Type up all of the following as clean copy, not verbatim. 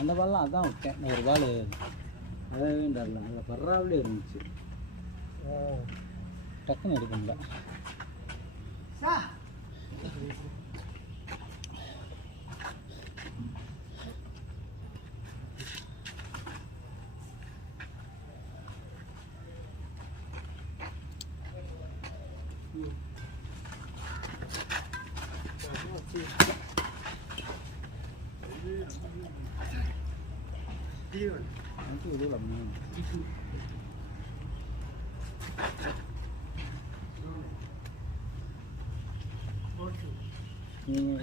அந்த பால்லாம் அதான் விட்டேன். ஒரு பால் அதாவேண்டார்ல அதில் பர்றாவிலே இருந்துச்சு. டக்குன்னு எடுக்க முடியல. Itu dulu lah.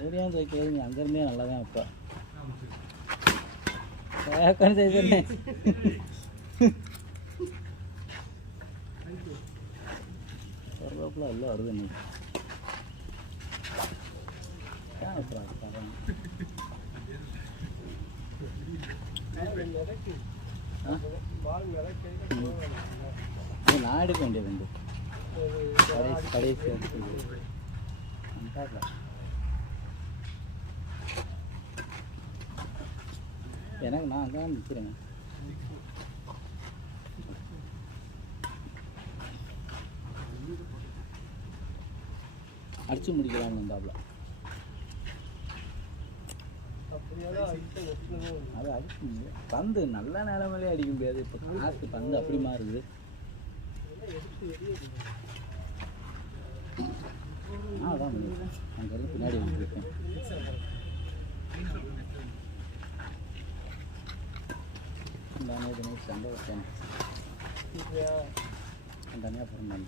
ஊரியாந்து வைக்கிறது நீங்கள் அங்கேருந்தே நல்லா தான் அப்போ செய்தே கருவேப்பில எல்லாம் வருது நீ நான் எடுக்க வேண்டியது உண்டு கடைசி எனக்கு நான் அங்கே நிற்கிறேங்க. அடிச்சு முடிக்கலாம் இருந்தாப்புல அது அடிக்க முடியாது. பந்து நல்ல நிலைமையிலே அடிக்க முடியாது. இப்போ காற்று பந்து அப்படி மாறுது. அதான் அங்கேருந்து பின்னாடி வந்துருக்கேன். சண்டை வச்சேன் தனியாக பிறந்தாங்க.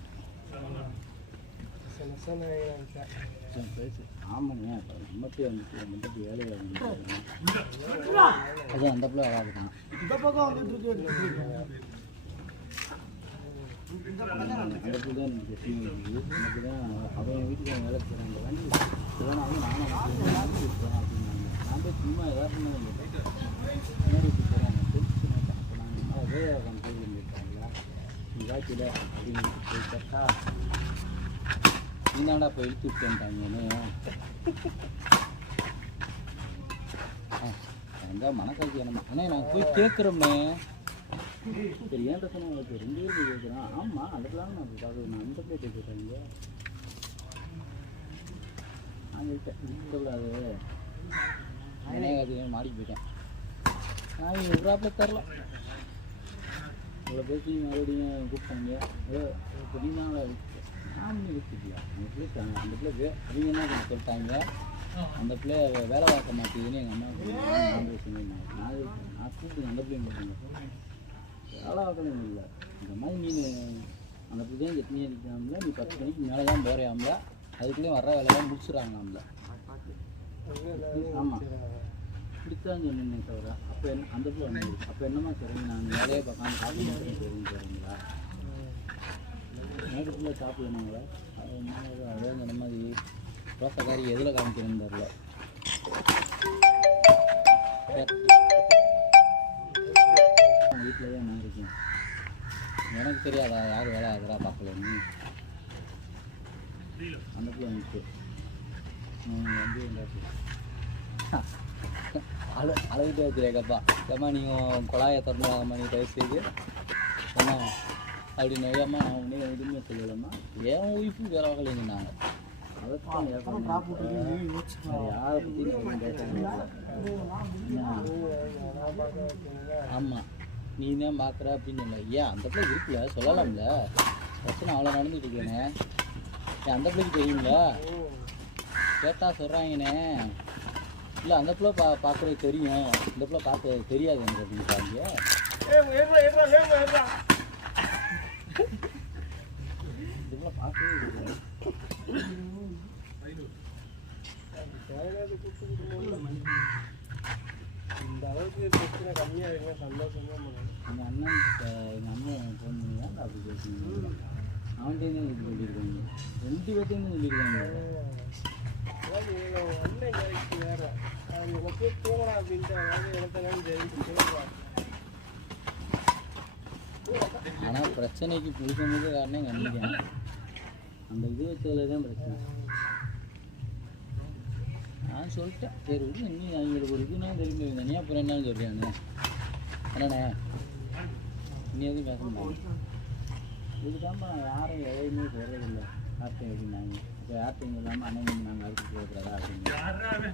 ஆமாங்க நம்மட்டே வந்துட்டு நம்மட்டு வேலையில் வந்து அதுவும் அந்த பிள்ளை வராதுதான். அந்த பிள்ளை தான் எனக்கு பிரச்சனை இருக்குது. எனக்கு தான் அவன் வீட்டுக்கு வேலை செய்கிறாங்க. வண்டி இதனாலும் நானும் இருப்பேன் அப்படின்னாங்க. நான் போய் சும்மா ஏதாவது முன்னாடி போகிறாங்க அப்போ நாங்கள் அதே கோயில் இருக்காங்களா இதாச்சில அப்படின்னு போயிட்டா நீதாண்டா இப்போ இழுத்து விட்டுட்டாங்கன்னு எங்கே மனசாட்சி என்னம்மா ஆனால் நாங்கள் போய் கேட்குறோம்னே. சரி ஏன் பிரச்சனை உங்களுக்கு 2 பேருக்கு கேட்குறோம். ஆமாம் அந்த பிள்ளைங்க நான் பார்க்குறேன். நான் அந்த பிள்ளை கேட்குறேங்க. நான் கேட்டேன் இருக்கக்கூடாது எனக்கு அது மாடிக்கு போயிட்டேன். நான் இங்கே விட்றாப்பில் தரல. இவ்வளோ பேசி மறுபடியும் கூப்பிட்டாங்க. பெரிய நாள் நான் விட்டுக்கல. அந்த பிள்ளை அவங்க என்ன கொஞ்சம் சொல்லிட்டாங்க. அந்த பிள்ளை வேலை பார்க்க மாட்டேங்குதுன்னு எங்கள் அம்மா சொன்னாங்க. நான் கூப்பிட்டு அந்த பிள்ளைங்க வேலை பார்க்கணும் இல்லை. இந்த மாதிரி நீ அந்த பிள்ளைங்க எத்தனை அடிக்காமல நீ 10 மணிக்கு மேலே தான் போறையாமல அதுக்குள்ளேயும் வர்ற வேலையெல்லாம் முடிச்சுறாங்களாம்ல. ஆமாம் இப்படித்தான் சொன்னேன் தவிர அப்போ என்ன அந்த பிள்ளை வந்து அப்போ என்னம்மா சரிங்க நான் வேலையை பார்க்காம காப்பி மட்டும் சரிங்க சரிங்களா நேரத்துல சாப்பிடணுங்களா அது என்ன அதே அந்த மாதிரி ரோசக்காரி எதில் காமிக்கிறேன்னு தெரில. வீட்டில் தான் நான் இருக்கேன். எனக்கு தெரியாதா யார் வேலை ஆகுறா பார்க்கலன்னு. அந்த பிள்ளை வந்துச்சு வந்து அழுகிட்டே வச்சுருக்கப்பா ஏம்மா நீங்கள் குழாயை திறந்துடாங்கம்மா நீ தயவு செய்து ஏம்மா அப்படின்னு ஏம்மா நான் உடனே எதுவுமே சொல்லலம்மா என் ஒய்ஃபும் வேலை வாங்கலைங்கன்னாங்க. அதைத்தான் யாரை பற்றி ஆமாம் நீ தான் பார்க்குற அப்படின்னு சொல்ல. ஏன் அந்த பிள்ளை இருக்குல்ல சொல்லலாம்ல பிரச்சனை அவ்வளோ நடந்துட்டு இருக்கேனே. ஏன் அந்த பிள்ளைக்கு தெரியுங்களா கேட்டால் சொல்கிறாங்கண்ணே. இல்லை அந்த பிள்ளை பார்க்குறது தெரியும் இந்த பிள்ளை பார்க்க தெரியாது எனக்கு அப்படின்ட்டாங்க. இந்த பிள்ளை பார்க்கவே தெரியாது. இந்த அளவுக்கு பிரச்சனை கம்மியாக இருக்குங்க சந்தோஷமாக எங்கள் அண்ணன் எங்கள் அண்ணன் ஃபோன் பண்ணி தான் அப்படி பேசுங்க. அவன்கிட்டே இது சொல்லியிருக்காங்க 2 பேர்த்தையும் சொல்லியிருக்காங்க. வேறு அவங்க தூங்கலாம் அப்படின்ட்டு ஆனால் பிரச்சனைக்கு முழுக்க முழுக்க காரணம் எங்கள் அண்ணன். அந்த இது வச்சதில் தான் பிரச்சனை. நான் சொல்லிட்டேன் சரி விடு, இன்னும் அவங்களுக்கு ஒரு இதுனா திரும்பி தனியாக அப்புறம் என்னன்னு சொல்லியானே என்னண்ணே இன்னும் எதுவும் பேச முடியாது. இதுதான்ப்பா நான் யாரும் எதையுமே சொல்கிறதில்ல. யார்ட்டையும் எப்படின்னாங்க இப்போ யார்ட்டையும் இல்லாமல் அண்ணன் நாங்கள் அழைச்சி போகிறதா அப்படின்னு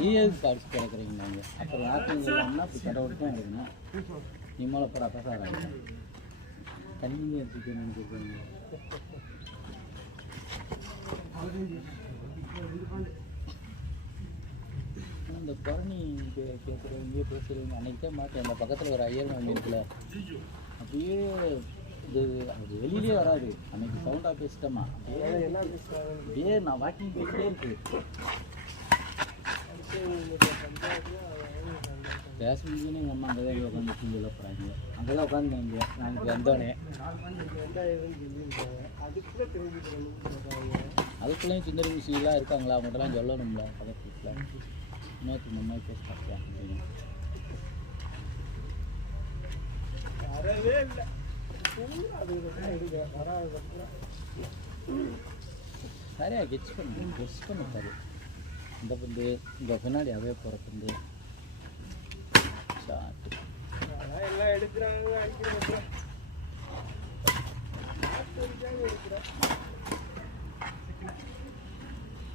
நீ எதுக்கு அடிச்சு கிடக்குறீங்க நாங்கள் அப்புறம் யார்ட்டையும் இல்லாமன்னா இப்போ கடவுள் தான் எடுக்கணும். நீ மேலே போகிற அப்பசாராங்க தண்ணி எடுத்துக்கணும்னு சொல்லுவாங்க. இந்த பரணி கேட்குறவங்க பேசுகிறவங்க அன்றைக்கி தான் மாட்டேன். அந்த பக்கத்தில் ஒரு ஐயர் மாமி இருக்குல்ல, அப்படியே இது அது வெளியிலே வராது. அன்றைக்கி சவுண்டாக பேசிட்டோமா அப்படியே நான் வாக்கிங் போயிட்டே இருக்கு. பேச முடியுன்னு எங்கள் அம்மா அங்கே தான் உட்காந்து சொல்லி போகிறாங்க. அங்கே தான் உட்காந்துங்க நாளைக்கு வந்தோடனே அதுக்குள்ளேயும் சுந்தரி மிஷின்லாம் இருக்காங்களா அவங்கள்ட்டலாம் சொல்லணும்ல பக்கத்துல இன்னொருத்தர் இந்த மாதிரி பேச பார்க்கலாம் அப்படின்னு வரவே இல்லை. சரியா கெட்ச் பண்ணு சரி. இந்த பந்து இந்த பின்னாடி அவே போகிற பந்து எல்லாம் எடுக்கிறாங்க.